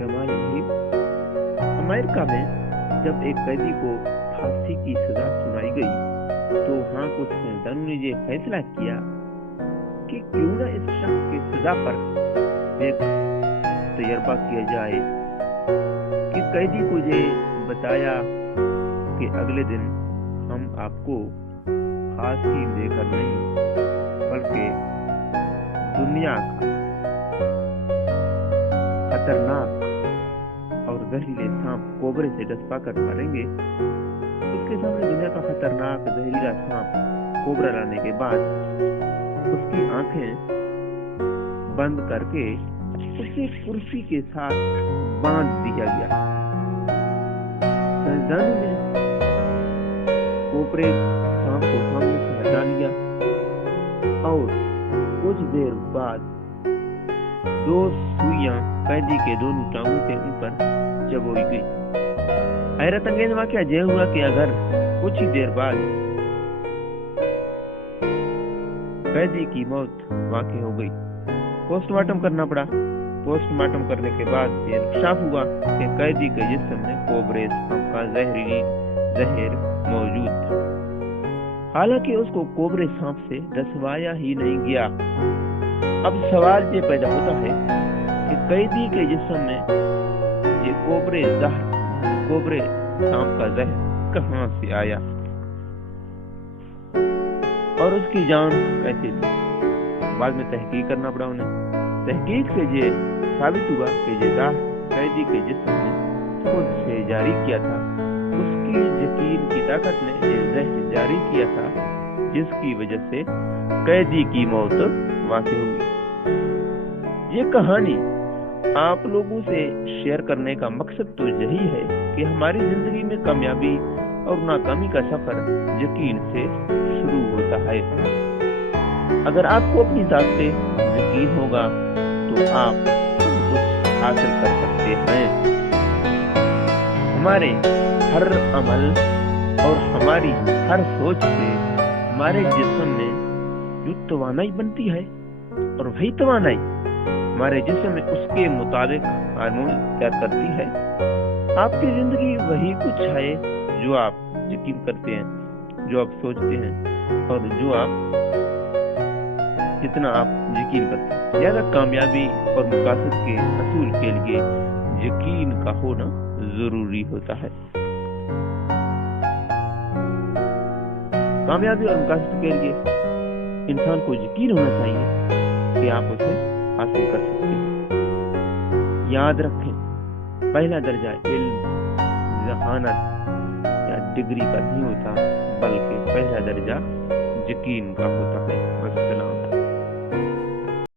रहमान रहीम। America में जब एक कैदी को फांसी की सजा सुनाई गई तो वहाँ कुछ सियासतदानों ने ये फैसला किया कि क्यों न इस शख्स की सजा पर एक तजर्बा किया जाए। कि कैदी को ये बताया कि अगले दिन हम आपको फांसी देकर नहीं बल्कि दुनिया का खतरनाक और जहरीले सांप कोबरे से डसवा कर मारेंगे। उसके सामने दुनिया का खतरनाक जहरीला सांप कोबरा लाने के बाद उसकी आंखें बंद करके उसे कुर्सी के साथ बांध दिया गया। साइंसदानों ने कोबरे सांप को सामने से हटा लिया और कुछ देर बाद दो सुइयां कैदी के दोनों टांगों के ऊपर चबोई गई। हैरत अंगेज वाकया यह हुआ कि अगर कुछ ही देर बाद कैदी की मौत वाकई हो गई। पोस्टमार्टम करना पड़ा। पोस्टमार्टम करने के बाद ये इंकशाफ हुआ कि कैदी के जिस्म में कोबरे सांप का जहर मौजूद था। हालांकि उसको कोबरे सांप से डसवाया ही नहीं गया। अब सवाल ये पैदा होता है कि कैदी के जिस्म में ये कोबरे सांप का जहर कहां से आया और उसकी जान कैसे ली। बाद में तहकीक करना पड़ा उन्हें। तहकीक से ये साबित हुआ कि ये जहर कैदी के जिस्म में खुद से जारी किया था। उसकी यकीन की ताकत ने ये जहर जारी किया था जिसकी वजह से कैदी की मौत वाकई हुई। ये कहानी आप लोगों से शेयर करने का मकसद तो यही है कि हमारी जिंदगी में कामयाबी और नाकामी का सफर यकीन से शुरू होता है। अगर आपको अपनी जात पे यकीन होगा तो आप कुछ हासिल कर सकते हैं। हमारे हर अमल और हमारी हर सोच से हमारे जिस्म में जो तवानाई बनती है और वही तवानाई हमारे जिस्म में उसके मुताबिक हार्मोन तैयार करती है। आपकी जिंदगी वही कुछ है जो आप यकीन करते हैं, जो आप सोचते हैं और जो आप जितना आप यकीन करते हैं। ज्यादा कामयाबी और मकासद के असूल के लिए यकीन का होना जरूरी होता है। कामयाबी और मकासद के लिए इंसान को यकीन होना चाहिए कि आप उसे हासिल कर सकते हैं। याद रखें, पहला दर्जा इल्म, जहानत या डिग्री का नहीं होता बल्कि पहला दर्जा यकीन का होता है। वस्सलाम।